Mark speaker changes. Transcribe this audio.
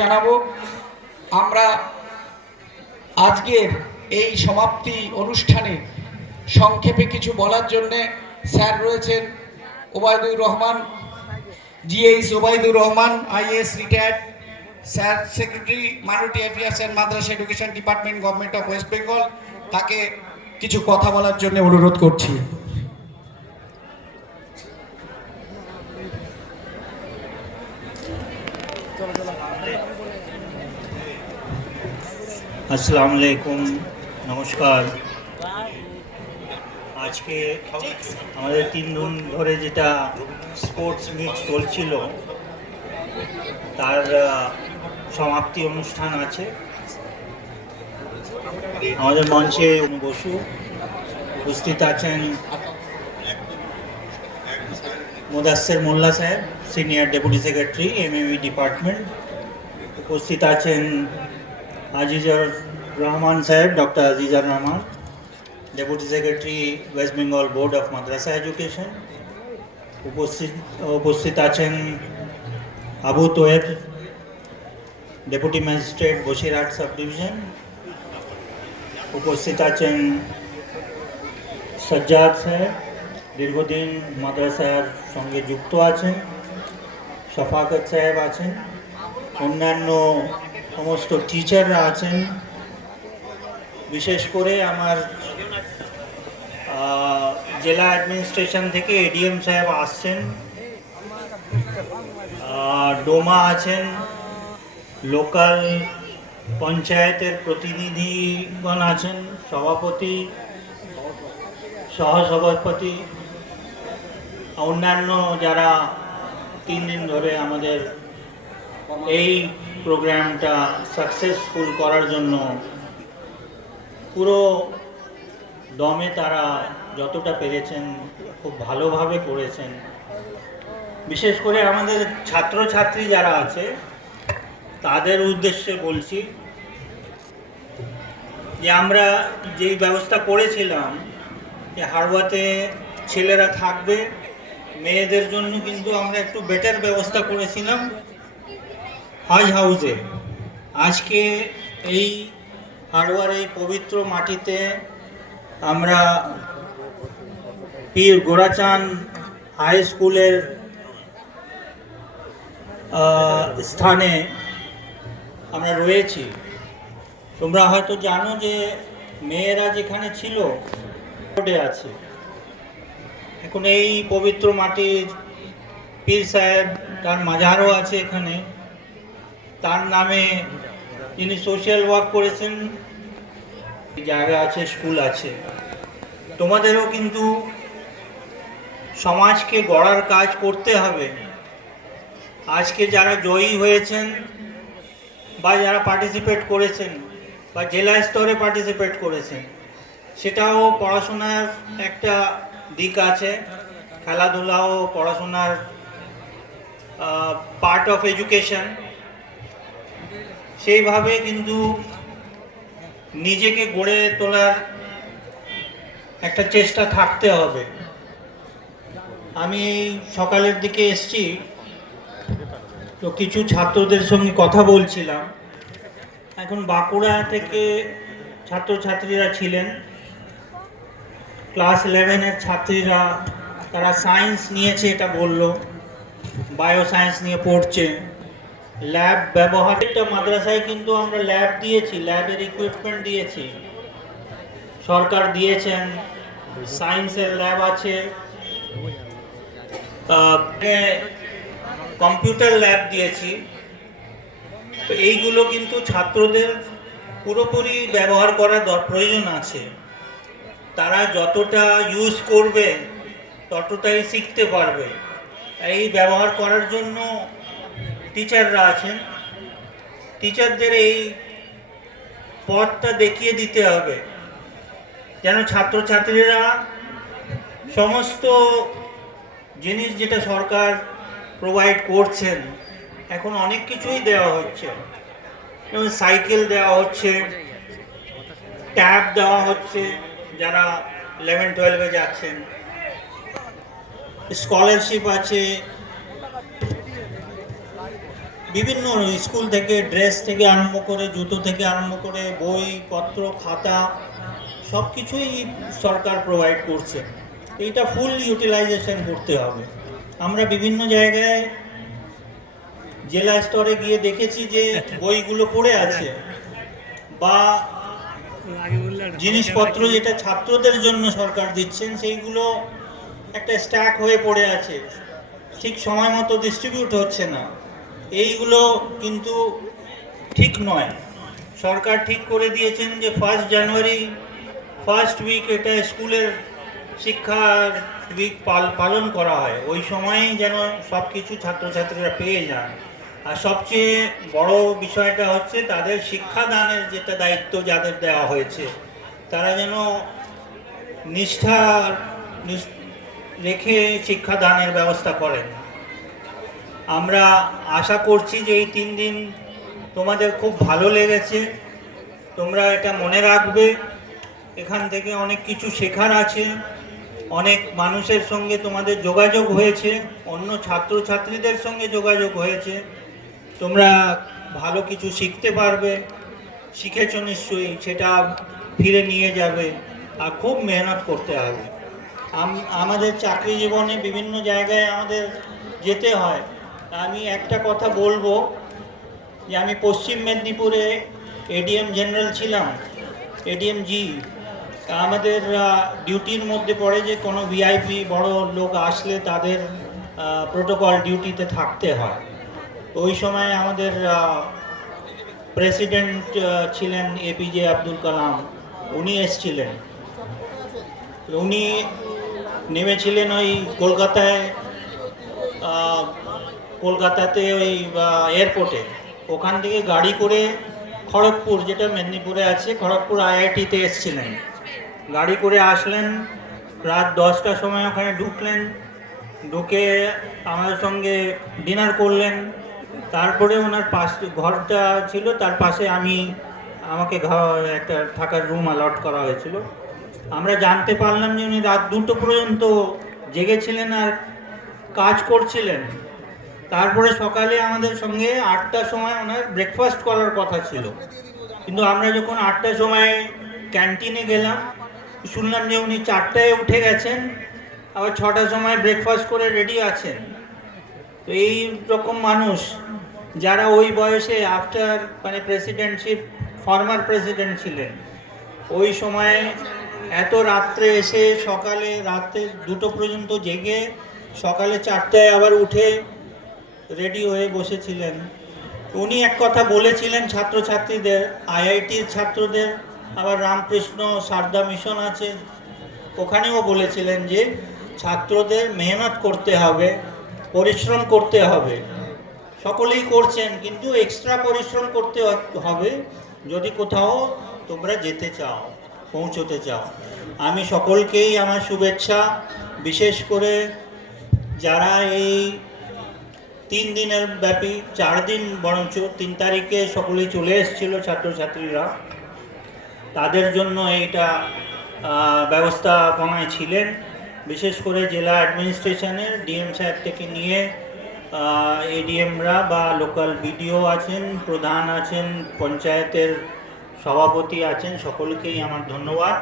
Speaker 1: জানাব। আমরা আজকের এই সমাপ্তি অনুষ্ঠানে সংক্ষেপে কিছু বলার জন্যে স্যার রয়েছেন Obaidur Rahman GH Obaidur Rahman IS retired sir secretary minority affairs and madrasa education department, government of West Bengal. তাকে কিছু কথা বলার জন্য অনুরোধ করছি।
Speaker 2: আসসালামু আলাইকুম, নমস্কার। আজকে আমাদের তিন দিন ধরে যেটা স্পোর্টস মিট চলছিল, তার সমাপ্তি অনুষ্ঠান আছে। আমাদের মঞ্চে বসু উপস্থিত আছেন। মুদাসের মোল্লা সাহেব senior deputy secretary MME department উপস্থিত আছেন আজিজুর রহমান সাহেব doctor Azizur Rahman deputy secretary West Bengal board of madrasa education উপস্থিত উপস্থিত আছেন Abu Toyeb deputy magistrate Basirhat sub division উপস্থিত আছেন সজ্জাদ সাহেব দীর্ঘদিন মাদ্রাসার সঙ্গে যুক্ত আছেন শফাকত সাহেব আছেন অন্যান্য সমস্ত টিচাররা আছেন। বিশেষ করে আমার জেলা অ্যাডমিনিস্ট্রেশন থেকে এডিএম সাহেব আসছেন। ডোমা আছেন। লোকাল পঞ্চায়েতের প্রতিনিধিগণ আছেন, সভাপতি, সহসভাপতি, অন্যান্য যারা তিন দিন ধরে আমাদের এই প্রোগ্রামটা সাকসেসফুল করার জন্য পুরো দমে তারা যতটা পেরেছেন, খুব ভালোভাবে করেছেন। বিশেষ করে আমাদের ছাত্রছাত্রী যারা আছে, তাদের উদ্দেশ্যে বলছি যে আমরা যেই ব্যবস্থা করেছিলাম, যে হাড়ুয়াতে ছেলেরা থাকবে, মেয়েদের জন্য কিন্তু আমরা একটু বেটার ব্যবস্থা করেছিলাম। হাজ হাউসে আজকে এই হাড়োয়ার এই পবিত্র মাটিতে আমরা পীর গোরাচাঁদ হাই স্কুলের স্থানে আমরা রয়েছি। তোমরা হয়তো জানো যে মেয়েরা যেখানে ছিল আছে। এখন এই পবিত্র মাটির পীর সাহেব, তার মাজারও আছে এখানে। তার নামে যিনি সোশ্যাল ওয়ার্ক করেছেন। জায়গা আছে স্কুল আছে। তোমাদেরও কিন্তু সমাজকে গড়ার কাজ করতে হবে। আজকে যারা জয়ী হয়েছেন বা যারা পার্টিসিপেট করেছেন বা জেলা স্তরে পার্টিসিপেট করেছেন, সেটাও পড়াশোনার একটা দিক আছে। খেলাধুলাও পড়াশোনার পার্ট অফ এডুকেশন সেইভাবে কিন্তু নিজেকে গড়ে তোলার একটা চেষ্টা থাকতে হবে। আমি সকালের দিকে এসছি, তো কিছু ছাত্রদের সঙ্গে কথা বলছিলাম। এখন বাঁকুড়া থেকে ছাত্রছাত্রীরা ছিলেন। ক্লাস ইলেভেনের ছাত্রীরা, তারা সায়েন্স নিয়েছে এটা বলল বায়ো সায়েন্স নিয়ে পড়ছে। ল্যাব ব্যবহার মাদ্রাসায় কিন্তু আমরা ল্যাব দিয়েছি ল্যাবের ইকুইপমেন্ট দিয়েছি। সরকার দিয়েছেন সায়েন্সের ল্যাব আছে। কম্পিউটার ল্যাব দিয়েছি। তো এইগুলো কিন্তু ছাত্রদের পুরোপুরি ব্যবহার করার দর- প্রয়োজন আছে। তারা যতটা ইউজ করবে, ততটাই শিখতে পারবে। এই ব্যবহার করার জন্য টিচাররা আছেন। টিচারদের এই পথটা দেখিয়ে দিতে হবে, যেন ছাত্রছাত্রীরা সমস্ত জিনিস যেটা সরকার প্রোভাইড করছেন, এখন অনেক কিছুই দেওয়া হচ্ছে। যেমন সাইকেল দেওয়া হচ্ছে ট্যাব দেওয়া হচ্ছে, যারা ইলেভেন টুয়েলভে যাচ্ছেন। স্কলারশিপ আছে বিভিন্ন স্কুল থেকে ড্রেস থেকে আরম্ভ করে, জুতো থেকে আরম্ভ করে, বই, পত্র, খাতা সব কিছুই সরকার প্রোভাইড করছে। এইটা ফুল ইউটিলাইজেশন করতে হবে। আমরা বিভিন্ন জায়গায় জেলা স্তরে গিয়ে দেখেছি যে বইগুলো পড়ে আছে বা জিনিসপত্র যেটা ছাত্রদের জন্য সরকার দিচ্ছেন, সেইগুলো একটা স্ট্যাক হয়ে পড়ে আছে। ঠিক সময় মতো ডিস্ট্রিবিউট হচ্ছে না। এইগুলো কিন্তু ঠিক নয়। সরকার ঠিক করে দিয়েছেন যে ফার্স্ট জানুয়ারি ফার্স্ট উইক এটা স্কুলের শিক্ষার উইক পালন করা হয়। ওই সময়েই যেন সব কিছু ছাত্রছাত্রীরা পেয়ে যান। আর সবচেয়ে বড় বিষয়টা হচ্ছে তাদের শিক্ষাদানের যেটা দায়িত্ব যাদের দেওয়া হয়েছে, তারা যেন নিষ্ঠা রেখে শিক্ষাদানের ব্যবস্থা করেন। আমরা আশা করছি যে এই তিন দিন তোমাদের খুব ভালো লেগেছে। তোমরা এটা মনে রাখবে। এখান থেকে অনেক কিছু শেখার আছে। অনেক মানুষের সঙ্গে তোমাদের যোগাযোগ হয়েছে। অন্য ছাত্রছাত্রীদের সঙ্গে যোগাযোগ হয়েছে। তোমরা ভালো কিছু শিখতে পারবে। শিখেছো নিশ্চয়ই, সেটা ফিরে নিয়ে যাবে আর খুব মেহনত করতে হবে। আমাদের চাকরি জীবনে বিভিন্ন জায়গায় আমাদের যেতে হয়। আমি একটা কথা বলব যে আমি পশ্চিম মেদিনীপুরে এডিএম জেনারেল ছিলাম এডিএম জি আমাদের ডিউটির মধ্যে পড়ে যে কোনো ভিআইপি বড় লোক আসলে তাদের প্রোটোকল ডিউটিতে থাকতে হয়। ওই সময় আমাদের প্রেসিডেন্ট ছিলেন এপিজে আব্দুল কালাম। উনি এসছিলেন। উনি নেমেছিলেন ওই কলকাতায় কলকাতাতে ওই এয়ারপোর্টে ওখান থেকে গাড়ি করে খড়গপুর, যেটা মেদিনীপুরে আছে, খড়গপুর আইআইটিতে এসছিলেন। গাড়ি করে আসলেন, রাত দশটার সময় ওখানে ঢুকলেন, ঢুকে আমাদের সঙ্গে ডিনার করলেন। তারপরে ওনার পাশ ঘরটা ছিল, তার পাশে আমি, আমাকে ঘর একটা থাকার রুম অ্যালট করা হয়েছিল। আমরা জানতে পারলাম যে উনি রাত দুটো পর্যন্ত জেগেছিলেন আর কাজ করছিলেন। তারপরে সকালে আমাদের সঙ্গে আটটার সময় ওনার ব্রেকফাস্ট করার কথা ছিল। কিন্তু আমরা যখন আটটার সময় ক্যান্টিনে গেলাম, শুনলাম যে উনি চারটায় উঠে গেছেন, আবার ছটার সময় ব্রেকফাস্ট করে রেডি আছেন। তো এই রকম মানুষ যারা ওই বয়সে আফটার মানে প্রেসিডেন্টশিপ ফর্মার প্রেসিডেন্ট ছিলেন, ওই সময় এত রাত্রে এসে সকালে রাত্রে দুটো পর্যন্ত জেগে সকালে চারটায় আবার উঠে রেডি হয়ে বসেছিলেন। উনি এক কথা বলেছিলেন ছাত্রছাত্রীদের আইআইটির ছাত্রদের, আবার রামকৃষ্ণ সারদা মিশন আছে। ওখানেও বলেছিলেন যে ছাত্রদের মেহনত করতে হবে, পরিশ্রম করতে হবে। সকলেই করছেন, কিন্তু এক্সট্রা পরিশ্রম করতে হবে যদি কোথাও তোমরা যেতে চাও, পৌঁছতে চাও। আমি সকলকেই আমার শুভেচ্ছা, বিশেষ করে যারা এই তিন দিনের ব্যাপী চার দিন বরঞ্চ তিন তারিখে সকলেই চলে এসেছিল ছাত্রছাত্রীরা। তাদের জন্য এইটা ব্যবস্থাপনায় ছিলেন। বিশেষ করে জেলা অ্যাডমিনিস্ট্রেশনের ডিএম সাহেব থেকে নিয়ে এডিএমরা বা লোকাল বিডিও আছেন, প্রধান আছেন, পঞ্চায়েতের সভাপতি আছেন, সকলকেই আমার ধন্যবাদ।